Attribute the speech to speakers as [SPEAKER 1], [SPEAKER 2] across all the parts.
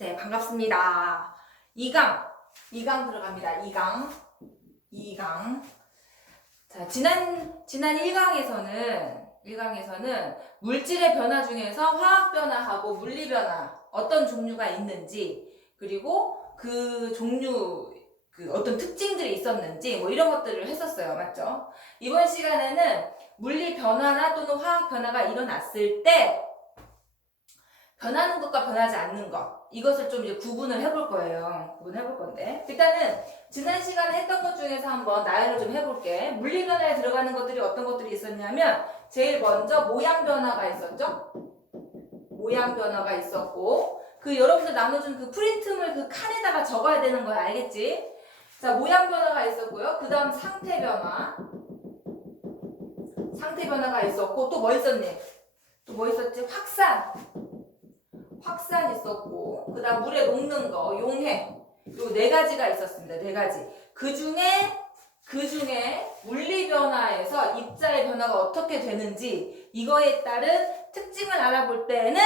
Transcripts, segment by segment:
[SPEAKER 1] 네, 반갑습니다. 2강, 2강 들어갑니다. 2강, 2강. 자, 지난, 지난 1강에서는, 1강에서는 물질의 변화 중에서 화학 변화하고 물리 변화, 어떤 종류가 있는지, 그리고 그 종류, 그 어떤 특징들이 있었는지, 뭐 이런 것들을 했었어요. 맞죠? 이번 시간에는 물리 변화나 또는 화학 변화가 일어났을 때, 변하는 것과 변하지 않는 것 이것을 좀 이제 구분을 해볼 거예요. 구분해 볼 건데 일단은 지난 시간에 했던 것 중에서 한번 나열을 좀 해볼게. 물리 변화에 들어가는 것들이 어떤 것들이 있었냐면 제일 먼저 모양 변화가 있었죠. 모양 변화가 있었고 그 여러분들 나눠준 그 프린트물 그 칸에다가 적어야 되는 거야 알겠지? 자 모양 변화가 있었고요. 그 다음 상태 변화 상태 변화가 있었고 또 뭐 있었니? 또 뭐 있었지? 확산 확산 있었고 그 다음 물에 녹는 거 용해 요 네 가지가 있었습니다. 네 가지. 그 중에 그 중에 물리 변화에서 입자의 변화가 어떻게 되는지 이거에 따른 특징을 알아볼 때는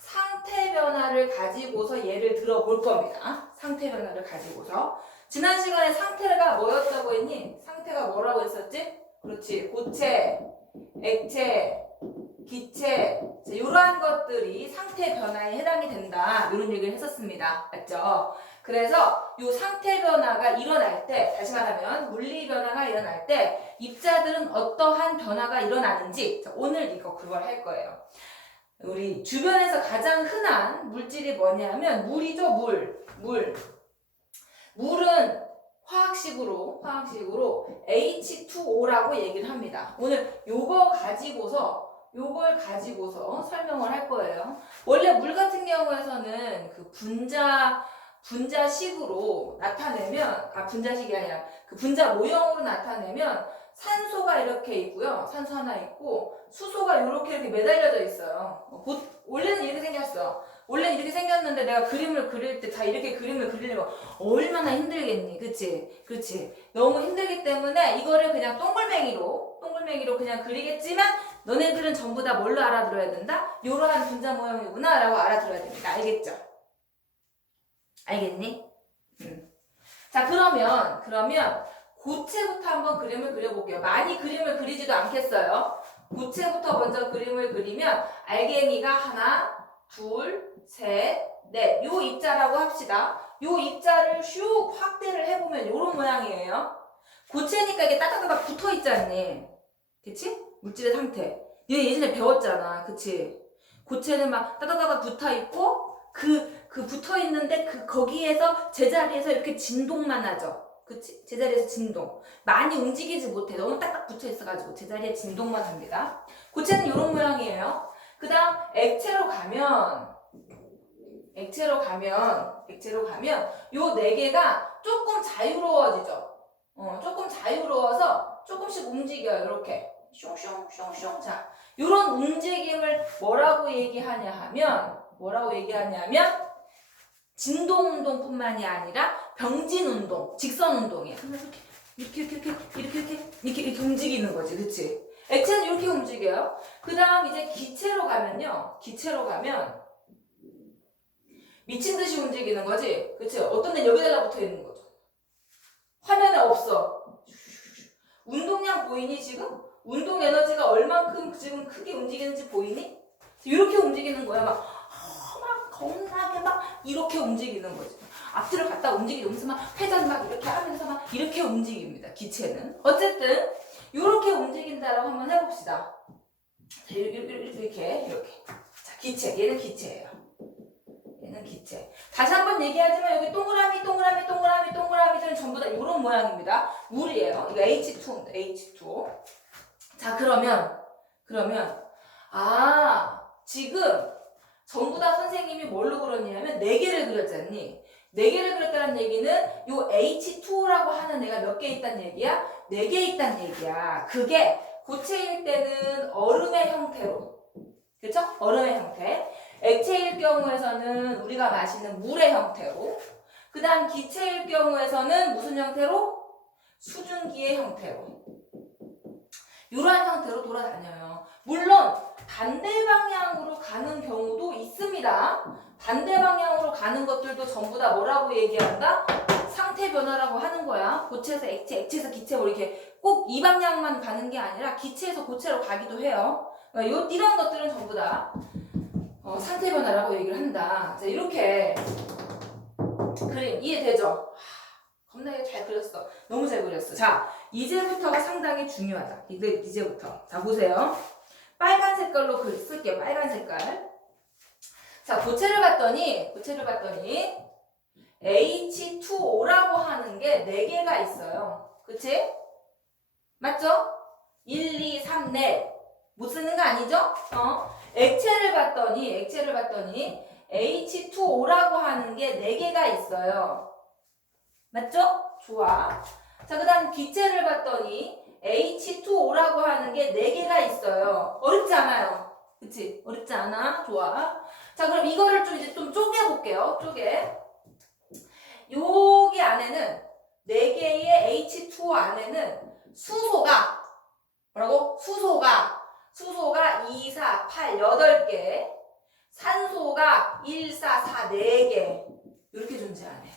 [SPEAKER 1] 상태 변화를 가지고서 예를 들어 볼 겁니다. 상태 변화를 가지고서 지난 시간에 상태가 뭐였다고 했니? 상태가 뭐라고 했었지? 그렇지. 고체, 액체, 기체 자, 이러한 것들이 상태 변화에 해당이 된다. 이런 얘기를 했었습니다. 맞죠? 그래서 이 상태 변화가 일어날 때 다시 말하면 물리 변화가 일어날 때 입자들은 어떠한 변화가 일어나는지 자, 오늘 이거 그걸 할 거예요. 우리 주변에서 가장 흔한 물질이 뭐냐면 물이죠 물. 물. 물은 화학식으로 화학식으로 H2O라고 얘기를 합니다. 오늘 요거 가지고서 요걸 가지고서 설명을 할 거예요. 원래 물 같은 경우에서는 그 분자 분자식으로 나타내면 아 분자식이 아니라 그 분자 모형으로 나타내면 산소가 이렇게 있고요. 산소 하나 있고 수소가 이렇게 이렇게 매달려져 있어요. 어, 보- 원래는 이렇게 생겼어. 원래 이렇게 생겼는데 내가 그림을 그릴 때 다 이렇게 그림을 그리려면 얼마나 힘들겠니, 그치? 그치? 너무 힘들기 때문에 이거를 그냥 동글맹이로 동글맹이로 그냥 그리겠지만 너네들은 전부 다 뭘로 알아들어야 된다? 이러한 분자 모형이구나 라고 알아들어야 됩니다. 알겠죠? 알겠니? 음. 자 그러면 그러면 고체부터 한번 그림을 그려볼게요. 많이 그림을 그리지도 않겠어요. 고체부터 먼저 그림을 그리면 알갱이가 하나, 둘, 셋, 넷. 요 입자라고 합시다. 요 입자를 슉 확대를 해보면 요런 모양이에요. 고체니까 이게 따닥따닥 붙어 있지 않니? 그치? 물질의 상태. 얘 예전에 배웠잖아. 그치? 고체는 막 따다다다 붙어 있고, 그, 그 붙어 있는데, 그, 거기에서 제자리에서 이렇게 진동만 하죠. 그치? 제자리에서 진동. 많이 움직이지 못해. 너무 딱딱 붙어 있어가지고, 제자리에 진동만 합니다. 고체는 이런 모양이에요. 그 다음, 액체로 가면, 액체로 가면, 액체로 가면, 요 네 개가 조금 자유로워지죠. 어, 조금 자유로워서 조금씩 움직여요. 이렇게. 슝슝슝슝. 자, 이런 움직임을 뭐라고 얘기하냐 하면 뭐라고 얘기하냐면 진동 운동뿐만이 아니라 병진 운동, 직선 운동이에요. 이렇게 이렇게 이렇게 이렇게 이렇게 이렇게 이렇게, 움직이는 거지, 그렇지? 액체는 이렇게 움직여요. 그다음 이제 기체로 가면요, 기체로 가면 미친 듯이 움직이는 거지, 그렇지? 어떤 데는 여기다가 붙어 있는 거죠. 화면에 없어. 운동량 보이니 지금? 운동 에너지가 얼만큼 지금 크게 움직이는지 보이니? 이렇게 움직이는 거야. 막, 어, 막 겁나게 막 이렇게 움직이는 거지. 앞뒤로 갔다 움직이면서 막 회전 막 이렇게 하면서 막 이렇게 움직입니다. 기체는. 어쨌든 이렇게 움직인다라고 한번 해봅시다. 자, 이렇게 이렇게. 자, 기체. 얘는 기체예요. 얘는 기체. 다시 한번 얘기하지만 여기 동그라미 동그라미 동그라미 동그라미들은 전부 다 이런 모양입니다. 물이에요. 이거 H2입니다. H2O. 자 그러면 그러면 아 지금 전부 다 선생님이 뭘로 그렸냐면 네 개를 그렸잖니 네 개를 그렸다는 얘기는 요 H2O라고 하는 애가 몇 개 있다는 얘기야? 네 개 있다는 얘기야 그게 고체일 때는 얼음의 형태로 그쵸? 얼음의 형태 액체일 경우에서는 우리가 마시는 물의 형태로 그 다음 기체일 경우에서는 무슨 형태로? 수증기의 형태로 이러한 형태로 돌아다녀요. 물론 반대 방향으로 가는 경우도 있습니다. 반대 방향으로 가는 것들도 전부 다 뭐라고 얘기한다? 상태 변화라고 하는 거야. 고체에서 액체, 액체에서 기체 뭐 이렇게 꼭 이 방향만 가는 게 아니라 기체에서 고체로 가기도 해요. 그러니까 요, 이런 것들은 전부 다 어, 상태 변화라고 얘기를 한다. 자, 이렇게 그림 이해되죠? 하, 겁나게 잘 그렸어. 너무 잘 그렸어. 자, 이제부터가 상당히 중요하다. 이제, 이제부터. 자, 보세요. 빨간 색깔로 글 쓸게요. 빨간 색깔. 자, 고체를 봤더니, 고체를 봤더니, H2O라고 하는 게 4개가 있어요. 그치? 맞죠? 1, 2, 3, 4. 못 쓰는 거 아니죠? 어? 액체를 봤더니, 액체를 봤더니, H2O라고 하는 게 4개가 있어요. 맞죠? 좋아. 자, 그 다음 기체를 봤더니, H2O라고 하는 게 4개가 있어요. 어렵지 않아요. 그치? 어렵지 않아? 좋아. 자, 그럼 이거를 좀 이제 좀 쪼개볼게요. 쪼개. 여기 안에는 4개의 H2O 안에는 수소가 뭐라고? 수소가 수소가 2, 4, 8, 8개 산소가 1, 4, 4, 4개 이렇게 존재하네.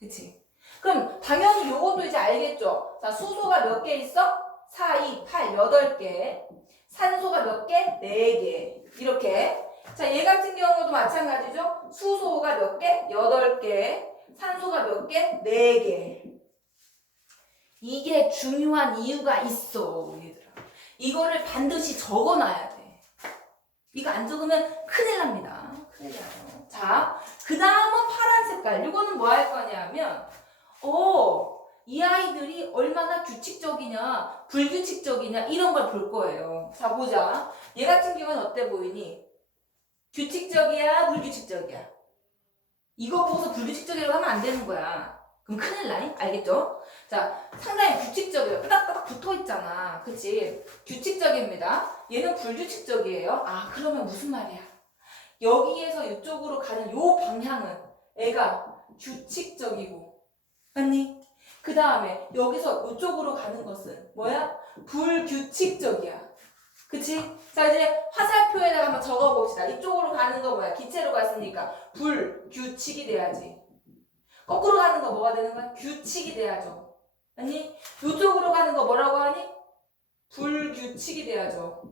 [SPEAKER 1] 그치? 그럼 당연히 요것도 이제 알겠죠? 자, 수소가 몇 개 있어? 4, 2, 8, 8개 산소가 몇 개? 4개 이렇게 자, 얘 같은 경우도 마찬가지죠? 수소가 몇 개? 8개 산소가 몇 개? 4개. 이게 중요한 이유가 있어, 얘들아. 이거를 반드시 적어 놔야 돼. 이거 안 적으면 큰일 납니다. 큰일 나요. 자, 그 다음은 파란 색깔. 이거는 뭐 할 거냐면, 어, 이 아이들이 얼마나 규칙적이냐, 불규칙적이냐, 이런 걸 볼 거예요. 자, 보자. 얘 같은 경우는 어때 보이니? 규칙적이야, 불규칙적이야? 이거 보고서 불규칙적이라고 하면 안 되는 거야. 그럼 큰일 나니? 알겠죠? 자, 상당히 규칙적이에요. 따닥따닥 붙어 있잖아. 그치? 규칙적입니다. 얘는 불규칙적이에요. 아, 그러면 무슨 말이야? 여기에서 이쪽으로 가는 요 방향은 애가 규칙적이고. 맞니? 그 다음에 여기서 이쪽으로 가는 것은 뭐야? 불규칙적이야. 그치? 자, 이제 화살표에다가 한번 적어봅시다. 이쪽으로 가는 거 뭐야? 기체로 갔으니까 불규칙이 돼야지. 거꾸로 가는 거 뭐가 되는 거야? 규칙이 돼야죠. 아니, 이쪽으로 가는 거 뭐라고 하니? 불규칙이 돼야죠.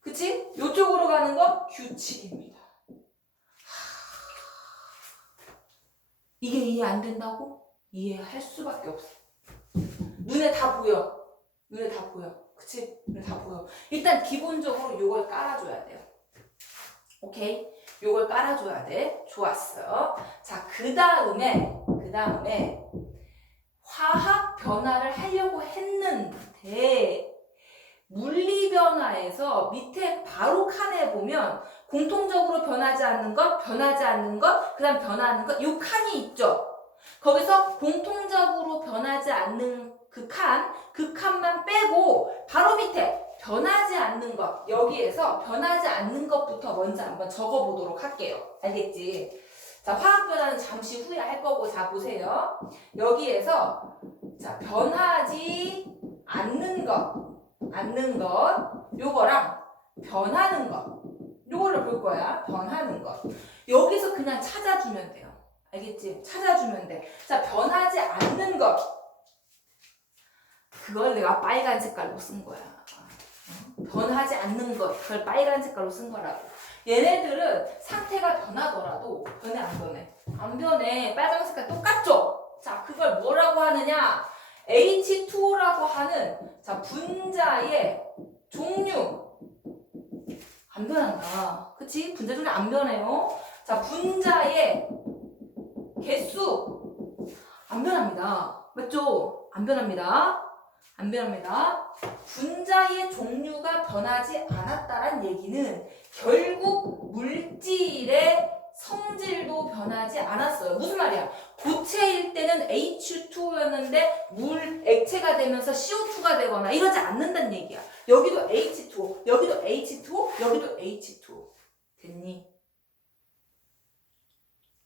[SPEAKER 1] 그치? 이쪽으로 가는 거 규칙입니다. 이게 이해 안 된다고? 이해할 수밖에 없어. 눈에 다 보여. 눈에 다 보여. 그치? 눈에 다 보여. 일단 기본적으로 요걸 깔아줘야 돼요. 오케이? 요걸 깔아줘야 돼. 좋았어. 자, 그 다음에, 그 다음에, 화학 변화를 하려고 했는데, 물리 변화에서 밑에 바로 칸에 보면, 공통적으로 변하지 않는 것, 변하지 않는 것, 그 다음 변하는 것, 요 칸이 있죠? 거기서 공통적으로 변하지 않는 그 칸, 그 칸만 빼고, 바로 밑에, 변하지 않는 것 여기에서 변하지 않는 것부터 먼저 한번 적어보도록 할게요. 알겠지? 자 화학 변화는 잠시 후에 할 거고 자 보세요. 여기에서 자 변하지 않는 것 않는 것 요거랑 변하는 것 요거를 볼 거야. 변하는 것 여기서 그냥 찾아주면 돼요. 알겠지? 찾아주면 돼. 자 변하지 않는 것 그걸 내가 빨간 색깔로 쓴 거야. 변하지 않는 것, 그걸 빨간 색깔로 쓴 거라고. 얘네들은 상태가 변하더라도 변해 안 변해? 안 변해. 빨간 색깔 똑같죠? 자, 그걸 뭐라고 하느냐? H2O라고 하는 자 분자의 종류 안 변한다. 그치? 분자 종류 안 변해요. 자, 분자의 개수 안 변합니다. 맞죠? 안 변합니다. 안 변합니다. 분자의 종류가 변하지 않았다란 얘기는 결국 물질의 변하지 않았어요. 무슨 말이야? 고체일 때는 H2O였는데 물 액체가 되면서 CO2가 되거나 이러지 않는다는 얘기야. 여기도 H2O, 여기도 H2O, 여기도 H2O. 됐니?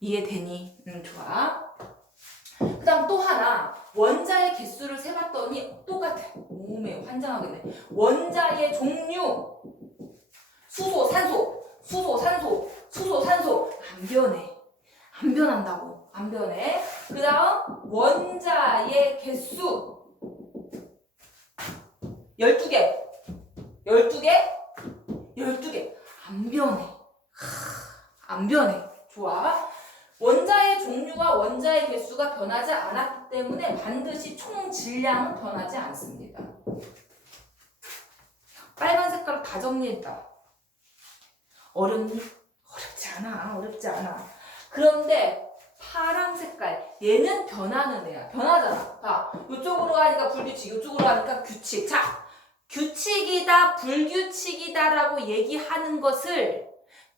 [SPEAKER 1] 이해되니? 응, 좋아. 그 다음 또 하나 원자의 개수를 세봤더니 똑같아 몸에 환장하겠네 원자의 종류 수소, 산소, 수소, 산소, 수소, 산소. 안 변해. 안 변한다고. 안 변해. 그 다음, 원자의 개수. 12개. 12개? 12개. 안 변해. 하, 안 변해. 좋아. 원자의 종류와 원자의 개수가 변하지 않았기 때문에 반드시 총 질량은 변하지 않습니다. 빨간 색깔로 다 정리했다. 어렵니? 어렵지 않아. 어렵지 않아. 그런데 파랑 색깔 얘는 변하는 애야. 변하잖아. 봐. 이쪽으로 가니까 불규칙, 이쪽으로 가니까 규칙. 자, 규칙이다, 불규칙이다라고 얘기하는 것을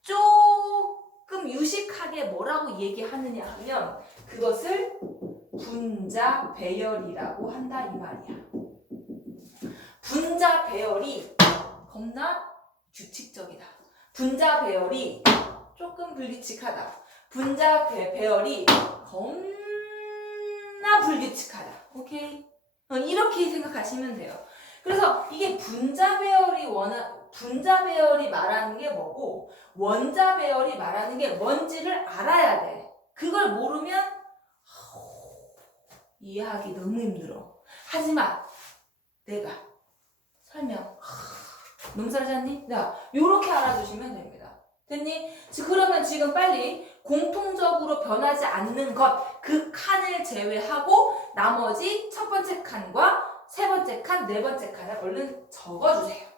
[SPEAKER 1] 조금 유식하게 뭐라고 얘기하느냐 하면 그것을 분자 배열이라고 한다 이 말이야. 분자 배열이 겁나 규칙적이다. 분자 배열이 조금 불규칙하다. 분자 배, 배열이 겁나 불규칙하다. 오케이? 어, 이렇게 생각하시면 돼요. 그래서 이게 분자 배열이 원하, 분자 배열이 말하는 게 뭐고 원자 배열이 말하는 게 뭔지를 알아야 돼. 그걸 모르면 이해하기 너무 힘들어. 하지만 내가 설명 하, 너무 잘하지 자, 요렇게 알아두시면 됩니다. 됐니? 지- 그러면 지금 빨리 공통적으로 변하지 않는 것, 그 칸을 제외하고 나머지 첫 번째 칸과 세 번째 칸, 네 번째 칸을 얼른 적어주세요.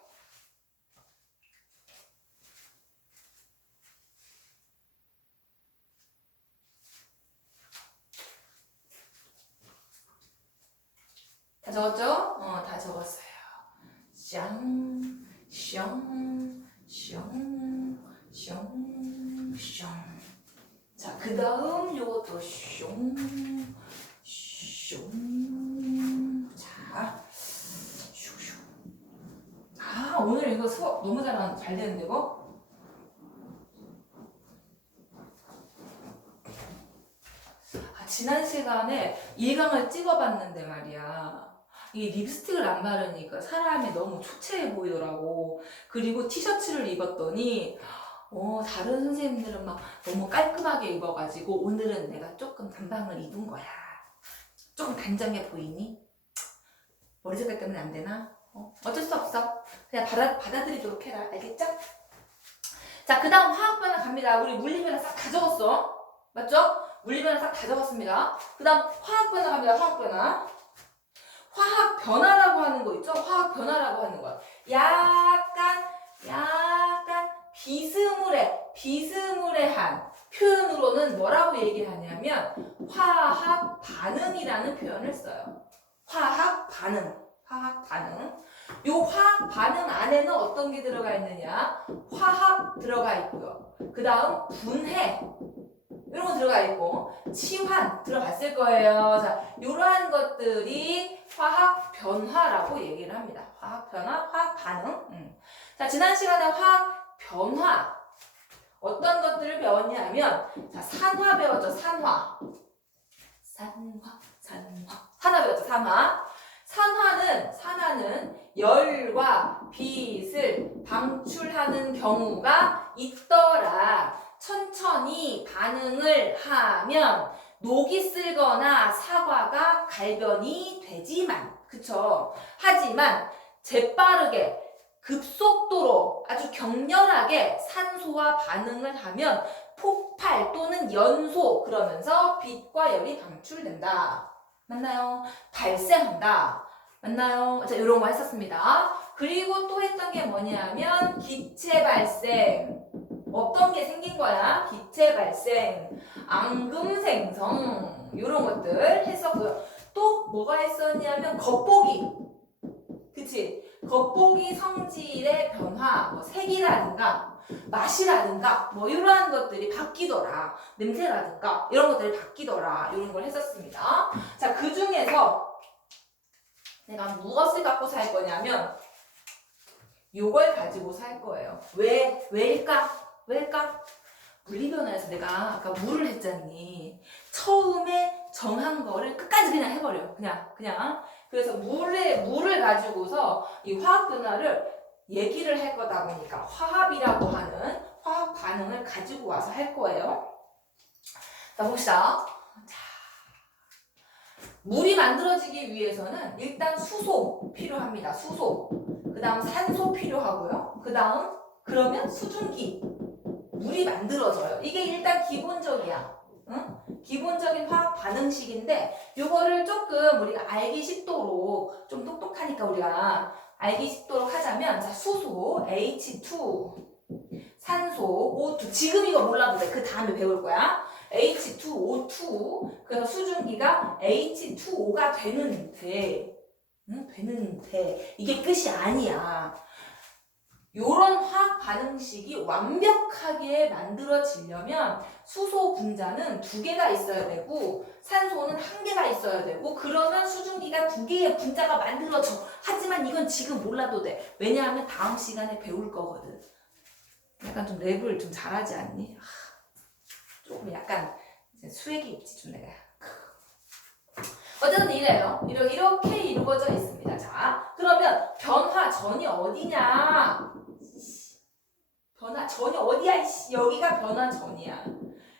[SPEAKER 1] 다 적었죠? 어, 다 적었어요. 샹, 샹, 샹, 샹, 샹. 자, 그 다음 요것도 숑, 숑. 자, 슈슈. 아, 오늘 이거 수업 너무 잘, 잘 되는데, 이거? 아, 지난 시간에 일강을 찍어봤는데 말이야. 이 립스틱을 안 바르니까 사람이 너무 초췌해 보이더라고. 그리고 티셔츠를 입었더니, 어, 다른 선생님들은 막 너무 깔끔하게 입어가지고 오늘은 내가 조금 단방을 입은 거야. 조금 단정해 보이니? 머리 색깔 때문에 안 되나? 어, 어쩔 수 없어. 그냥 받아, 받아들이도록 해라. 알겠죠? 자, 그 다음 화학 변화 갑니다. 우리 물리변화 싹 다 적었어. 맞죠? 물리변화 싹 다 적었습니다. 그 다음 화학 변화 갑니다. 화학 변화. 화학 변화라고 하는 거 있죠? 화학 변화라고 하는 거. 약간, 약간 비스 무레, 비스무레한 표현으로는 뭐라고 얘기하냐면 화학 반응이라는 표현을 써요. 화학 반응, 화학 반응. 요 화학 반응 안에는 어떤 게 들어가 있느냐? 화합 들어가 있고요. 그 다음 분해 이런 거 들어가 있고 치환 들어갔을 거예요. 자, 이러한 것들이 화학 변화라고 얘기를 합니다. 화학 변화, 화학 반응. 음. 자, 지난 시간에 화학 변화 어떤 것들을 배웠냐면 자, 산화 배웠죠. 산화. 산화, 산화. 산화 배웠죠. 산화. 산화는 산화는 열과 빛을 방출하는 경우가 있더라. 천천히 반응을 하면 녹이 쓸거나 사과가 갈변이 되지만 그쵸 하지만 재빠르게 급속도로 아주 격렬하게 산소와 반응을 하면 폭발 또는 연소 그러면서 빛과 열이 방출된다 맞나요? 발생한다 맞나요? 자 이런 거 했었습니다 그리고 또 했던 게 뭐냐면 기체 발생 어떤 게 생긴 거야? 기체 발생, 앙금 생성 이런 것들 했었고요. 또 뭐가 했었냐면 겉보기, 그치? 겉보기 성질의 변화, 뭐 색이라든가 맛이라든가 뭐 이러한 것들이 바뀌더라. 냄새라든가 이런 것들이 바뀌더라. 이런 걸 했었습니다. 자, 그 중에서 내가 무엇을 갖고 살 거냐면 요걸 가지고 살 거예요. 왜? 왜일까? 왜일까? 물리변화에서 내가 아까 물을 했잖니. 처음에 정한 거를 끝까지 그냥 해버려. 그냥, 그냥. 그래서 물에, 물을 가지고서 이 화학 변화를 얘기를 할 거다 보니까 화합이라고 하는 화학 반응을 가지고 와서 할 거예요. 자, 봅시다. 자, 물이 만들어지기 위해서는 일단 수소 필요합니다. 수소. 그 다음 산소 필요하고요. 그 다음 그러면 수증기. 물이 만들어져요. 이게 일단 기본적이야. 응? 기본적인 화학 반응식인데 요거를 조금 우리가 알기 쉽도록 좀 똑똑하니까 우리가 알기 쉽도록 하자면 자 수소 H2 산소 O2 지금 이거 몰라도 돼. 그 다음에 배울 거야. H2O2 그래서 수증기가 H2O가 되는데 응? 되는데 이게 끝이 아니야. 요런 화학 반응식이 완벽하게 만들어지려면 수소 분자는 두 개가 있어야 되고 산소는 한 개가 있어야 되고 그러면 수증기가 두 개의 분자가 만들어져. 하지만 이건 지금 몰라도 돼. 왜냐하면 다음 시간에 배울 거거든. 약간 좀 랩을 좀 잘하지 않니? 하, 조금 약간 수액이 있지 좀 내가. 어쨌든 이래요. 이렇게 이루어져 있습니다. 자, 그러면 변화 전이 어디냐? 변화 전이 어디야? 여기가 변화 전이야.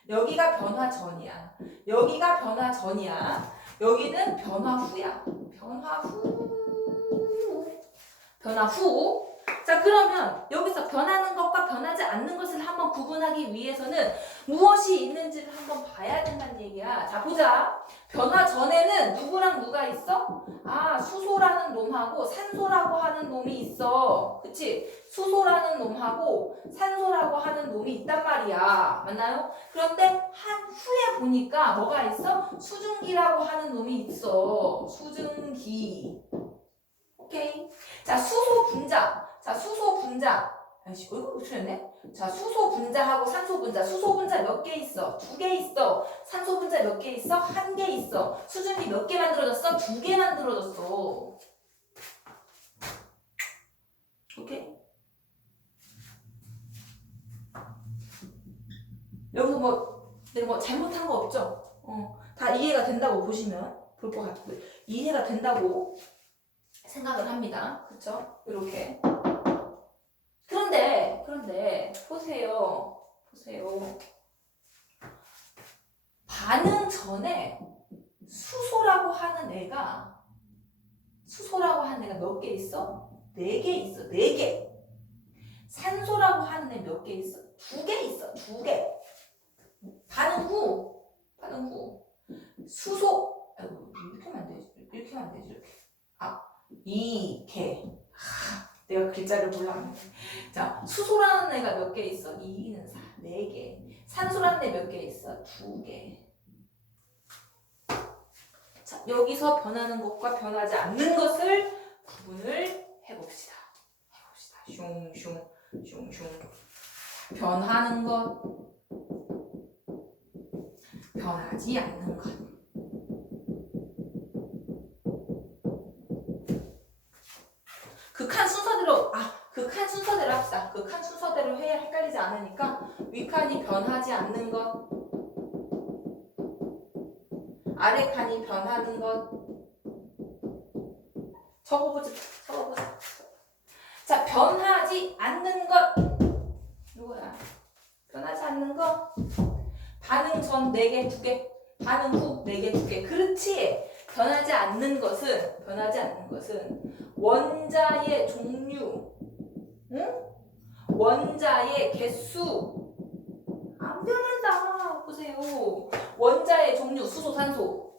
[SPEAKER 1] 여기가 변화 전이야. 여기가 변화 전이야. 여기는 변화 후야. 변화 후. 변화 후. 자, 그러면 여기서 변하는 것과 변하지 않는 한번 구분하기 위해서는 무엇이 있는지를 한번 봐야 된다는 얘기야. 자, 보자. 변화 전에는 누구랑 누가 있어? 아, 수소라는 놈하고 산소라고 하는 놈이 있어. 그치? 수소라는 놈하고 산소라고 하는 놈이 있단 말이야. 맞나요? 그런데 한 후에 보니까 뭐가 있어? 수증기라고 하는 놈이 있어. 수증기. 오케이. 자, 수소 분자. 자, 수소 분자. 아이씨, 이거 틀렸네? 자, 수소 분자하고 산소 분자. 수소 분자 몇 개 있어? 두 개 있어. 산소 분자 몇 개 있어? 한 개 있어. 수증기 몇 개 만들어졌어? 두 개 만들어졌어. 오케이? 여기서 뭐 내가 뭐 잘못한 거 없죠? 어, 다 이해가 된다고 보시면 볼 것 같고 이해가 된다고 생각을 합니다. 그렇죠? 이렇게. 그런데 그런데 보세요. 보세요. 반응 전에 수소라고 하는 애가 수소라고 하는 애가 몇 개 있어? 네 개 있어. 네 개. 산소라고 하는 애 몇 개 있어? 두 개 있어. 두 개. 반응 후. 반응 후. 수소. 아이고, 이렇게 하면 안 되지. 이렇게 하면 안 되지. 이렇게. 아, 이 개. 하, 내가 글자를 몰랐네. 자, 수소라는 애가 몇 개 있어? 2는 4, 4개. 산소라는 애 몇 개 있어? 2개. 자, 여기서 변하는 것과 변하지 않는 것을 구분을 해봅시다. 해봅시다. 슝슝, 슝슝. 변하는 것, 변하지 않는 것. 극한 순서대로 아 극한 순서대로 합시다. 극한 순서대로 해야 헷갈리지 않으니까 윗칸이 변하지 않는 것, 아래 칸이 변하는 것. 적어보자. 적어보자. 자 변하지 않는 것 누구야? 변하지 않는 것 반응 전 4개 2개 반응 후 4개 2개 그렇지 변하지 않는 것은 변하지 않는 것은 원자의 종류, 응? 원자의 개수 안 변한다. 보세요. 원자의 종류 수소 산소,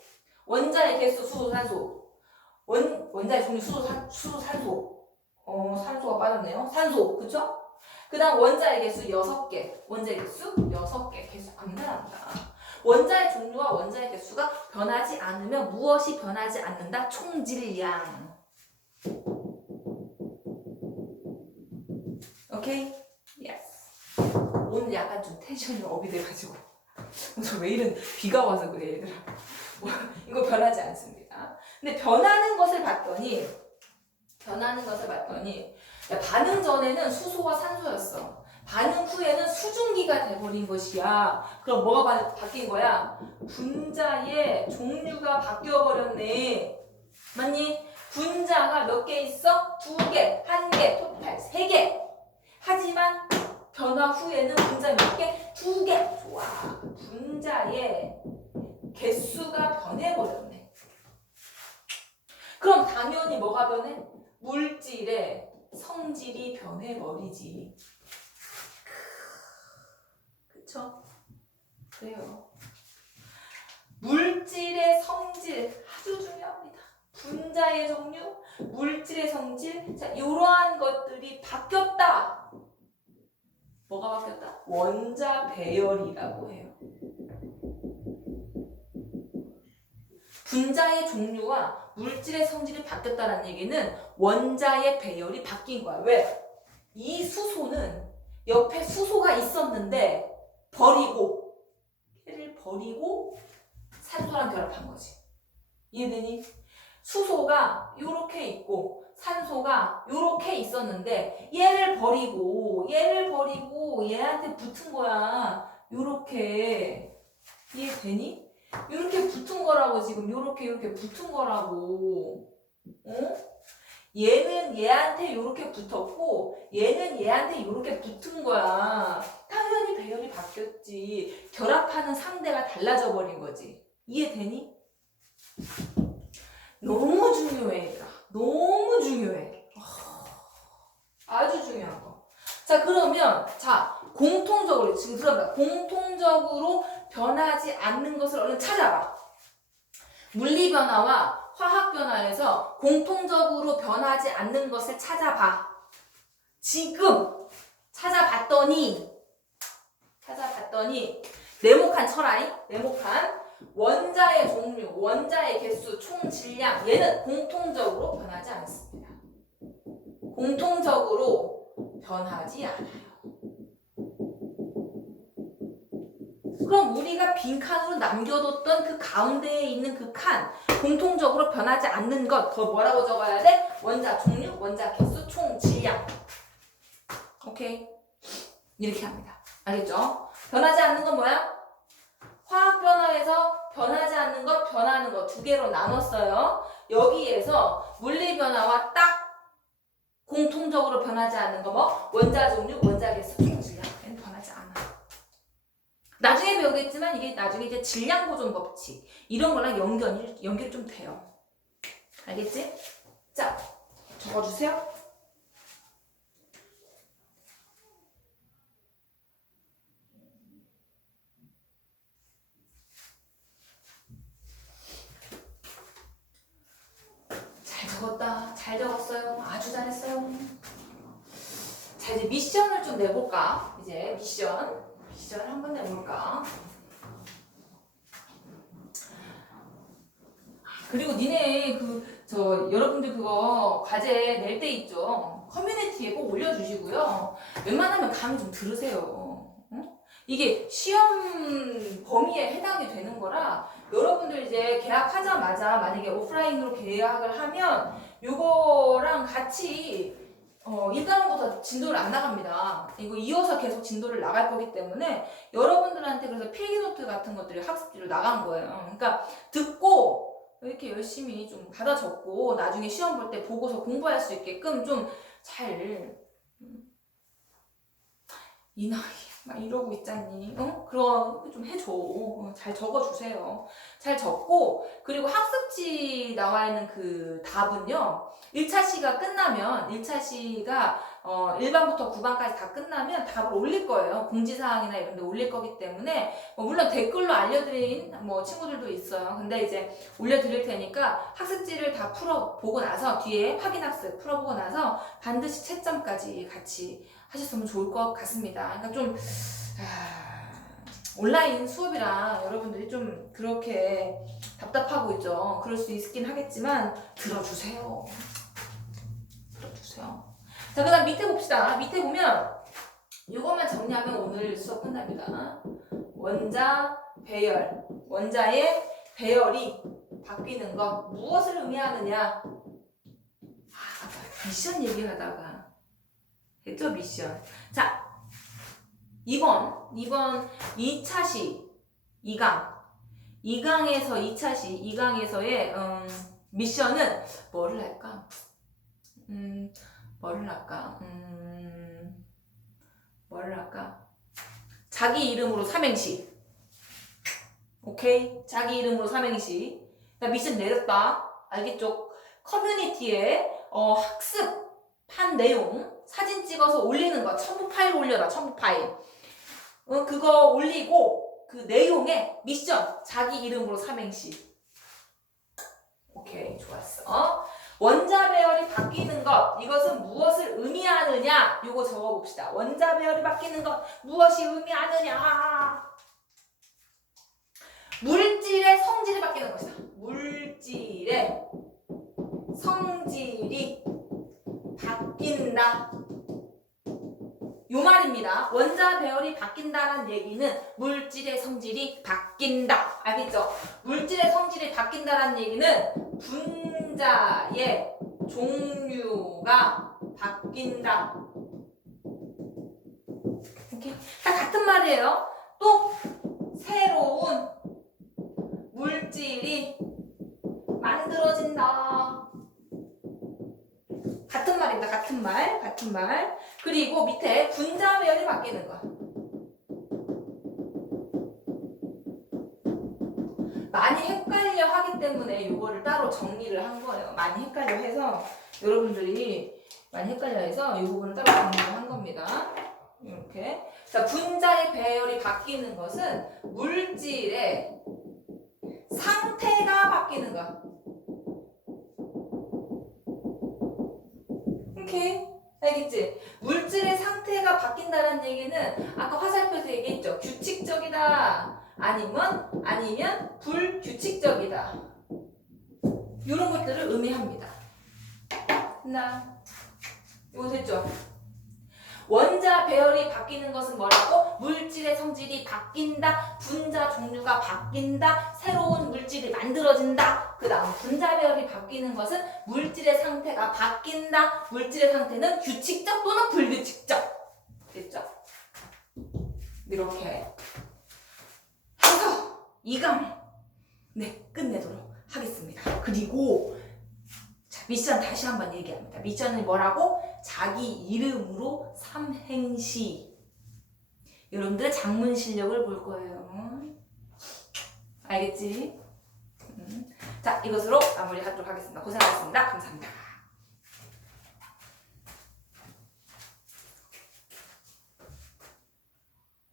[SPEAKER 1] 원자의 개수 수소 산소, 원 원자의 종류 수소 산 수소 산소. 어 산소가 빠졌네요. 산소 그쵸? 그다음 원자의 개수 6개, 원자의 개수 6개 개수 안 변한다. 원자의 종류와 원자의 개수가 변하지 않으면 무엇이 변하지 않는다? 총질량. 오케이? 예스. 오늘 약간 좀 텐션이 업이 돼가지고. 오늘 왜 이런 비가 와서 그래, 얘들아. 뭐, 이거 변하지 않습니다. 근데 변하는 것을 봤더니, 변하는 것을 봤더니, 야, 반응 전에는 수소와 산소였어. 반응 후에는 수증기가 돼버린 것이야. 그럼 뭐가 바, 바뀐 거야? 분자의 종류가 바뀌어버렸네. 맞니? 분자가 몇 개 있어? 두 개, 한 개, 토탈 세 개. 하지만 변화 후에는 분자 몇 개? 두 개. 좋아. 분자의 개수가 변해버렸네. 그럼 당연히 뭐가 변해? 물질의 성질이 변해버리지. 그쵸? 그래요. 물질의 성질 아주 중요합니다. 분자의 종류, 물질의 성질, 자 이러한 것들이 바뀌었다. 뭐가 바뀌었다? 원자 배열이라고 해요. 분자의 종류와 물질의 성질이 바뀌었다는 얘기는 원자의 배열이 바뀐 거야. 왜? 이 수소는 옆에 수소가 있었는데 버리고 버리고 산소랑 결합한 거지. 이해되니? 수소가 요렇게 있고 산소가 요렇게 있었는데 얘를 버리고 얘를 버리고 얘한테 붙은 거야. 요렇게 이해되니? 요렇게 붙은 거라고 지금 요렇게 요렇게 붙은 거라고. 어? 얘는 얘한테 요렇게 붙었고 얘는 얘한테 요렇게 붙은 거야. 당연히 배열이 바뀌었지. 결합하는 상대가 달라져 버린 거지. 이해되니? 너무 중요해. 너무 중요해. 아, 아주 중요한 거. 자, 그러면, 자, 공통적으로, 지금 들어봐. 공통적으로 변하지 않는 것을 얼른 찾아봐. 물리 변화와 화학 변화에서 공통적으로 변하지 않는 것을 찾아봐. 지금 찾아봤더니, 찾아봤더니, 네모칸 철아이, 네모칸. 원자의 종류, 원자의 개수, 총 질량, 얘는 공통적으로 변하지 않습니다. 공통적으로 변하지 않아요. 그럼 우리가 빈 칸으로 남겨뒀던 그 가운데에 있는 그 칸, 공통적으로 변하지 않는 것, 더 뭐라고 적어야 돼? 원자 종류, 원자 개수, 총 질량. 오케이? 이렇게 합니다. 알겠죠? 변하지 않는 건 뭐야? 화학 변화에서 변하지 않는 것, 변하는 것 두 개로 나눴어요. 여기에서 물리 변화와 딱 공통적으로 변하지 않는 거 뭐? 원자 종류, 원자 개수, 총 질량. 나중에 배우겠지만 이게 나중에 이제 질량 보존 법칙 이런 거랑 연결이 연결이 좀 돼요. 알겠지? 자, 적어주세요. 잘 적었다. 잘 적었어요. 아주 잘했어요. 자, 이제 미션을 좀 내볼까? 이제 미션. 미션을 한번 내볼까? 그리고 니네 그, 저, 여러분들 그거 과제 낼 때 있죠? 커뮤니티에 꼭 올려주시고요. 웬만하면 강의 좀 들으세요. 응? 이게 시험 범위에 해당이 되는 거라 여러분들 이제 계약하자마자 만약에 오프라인으로 계약을 하면 요거랑 같이 어, 1단원부터 진도를 안 나갑니다. 이거 이어서 계속 진도를 나갈 거기 때문에 여러분들한테 그래서 필기노트 같은 것들이 학습지로 나간 거예요. 그러니까 듣고 이렇게 열심히 좀 받아 적고 나중에 시험 볼 때 보고서 공부할 수 있게끔 좀잘 음, 이 나이 막 이러고 있잖니. 어? 그럼 좀 해줘. 어, 잘 적어주세요. 잘 적고 그리고 학습지 나와 있는 그 답은요. 1차 시가 끝나면 1차 시가 어 1반부터 9반까지 다 끝나면 답을 올릴 거예요. 공지사항이나 이런 데 올릴 거기 때문에 뭐 물론 댓글로 알려드린 뭐 친구들도 있어요. 근데 이제 올려드릴 테니까 학습지를 다 풀어보고 나서 뒤에 확인학습 풀어보고 나서 반드시 채점까지 같이 하셨으면 좋을 것 같습니다. 그러니까 좀 아, 온라인 수업이라 여러분들이 좀 그렇게 답답하고 있죠. 그럴 수 있긴 하겠지만 들어주세요. 들어주세요. 자, 그 다음 밑에 봅시다. 밑에 보면 이것만 정리하면 오늘 수업 끝납니다. 원자 배열. 원자의 배열이 바뀌는 것. 무엇을 의미하느냐? 아, 아까 미션 얘기하다가 했죠, 미션. 자, 2번. 2번 2차 시 2강. 2강에서 2차 시 2강에서의 음, 미션은 뭐를 할까? 음, 뭐를 할까? 음, 뭐를 할까? 자기 이름으로 삼행시. 오케이? 자기 이름으로 삼행시. 나 미션 내렸다. 알겠죠? 커뮤니티에 어, 학습한 내용 사진 찍어서 올리는 거 첨부 파일 올려라 첨부 파일. 어, 그거 올리고 그 내용에 미션 자기 이름으로 삼행시. 오케이 좋았어. 원자 배열이 바뀌는 것. 이것은 무엇을 의미하느냐? 요거 적어봅시다. 원자 배열이 바뀌는 것. 무엇이 의미하느냐? 물질의 성질이 바뀌는 것이다. 물질의 성질이 바뀐다. 요 말입니다. 원자 배열이 바뀐다는 얘기는 물질의 성질이 바뀐다. 알겠죠? 물질의 성질이 바뀐다는 얘기는 분자의 종류가 바뀐다. 오케이? 다 같은 말이에요. 또 새로운 물질이 만들어진다. 같은 말입니다. 같은 말, 같은 말. 그리고 밑에 분자 배열이 바뀌는 거. 많이 헷갈려 하기 때문에 이거를 따로 정리를 한 거예요. 많이 헷갈려 해서 여러분들이 많이 헷갈려 해서 이 부분을 따로 정리를 한 겁니다. 이렇게. 자, 분자의 배열이 바뀌는 것은 물질의 상태가 바뀌는 거. 오케이. 알겠지? 물질의 상태가 바뀐다는 얘기는 아까 화살표에서 얘기했죠. 규칙적이다. 아니면 아니면 불규칙적이다. 이런 것들을 의미합니다. 나 이거 됐죠? 원자 배열이 바뀌는 것은 뭐라고? 물질의 성질이 바뀐다. 분자 종류가 바뀐다. 새로운 물질이 만들어진다. 그 다음 분자 배열이 바뀌는 것은 물질의 상태가 바뀐다. 물질의 상태는 규칙적 또는 불규칙적. 됐죠? 이렇게 해서 2강 네 끝내도록 하겠습니다. 그리고 자, 미션 다시 한번 얘기합니다. 미션은 뭐라고? 자기 이름으로 삼행시. 여러분들의 장문 실력을 볼 거예요. 알겠지? 음. 자, 이것으로 마무리하도록 하겠습니다. 고생하셨습니다. 감사합니다.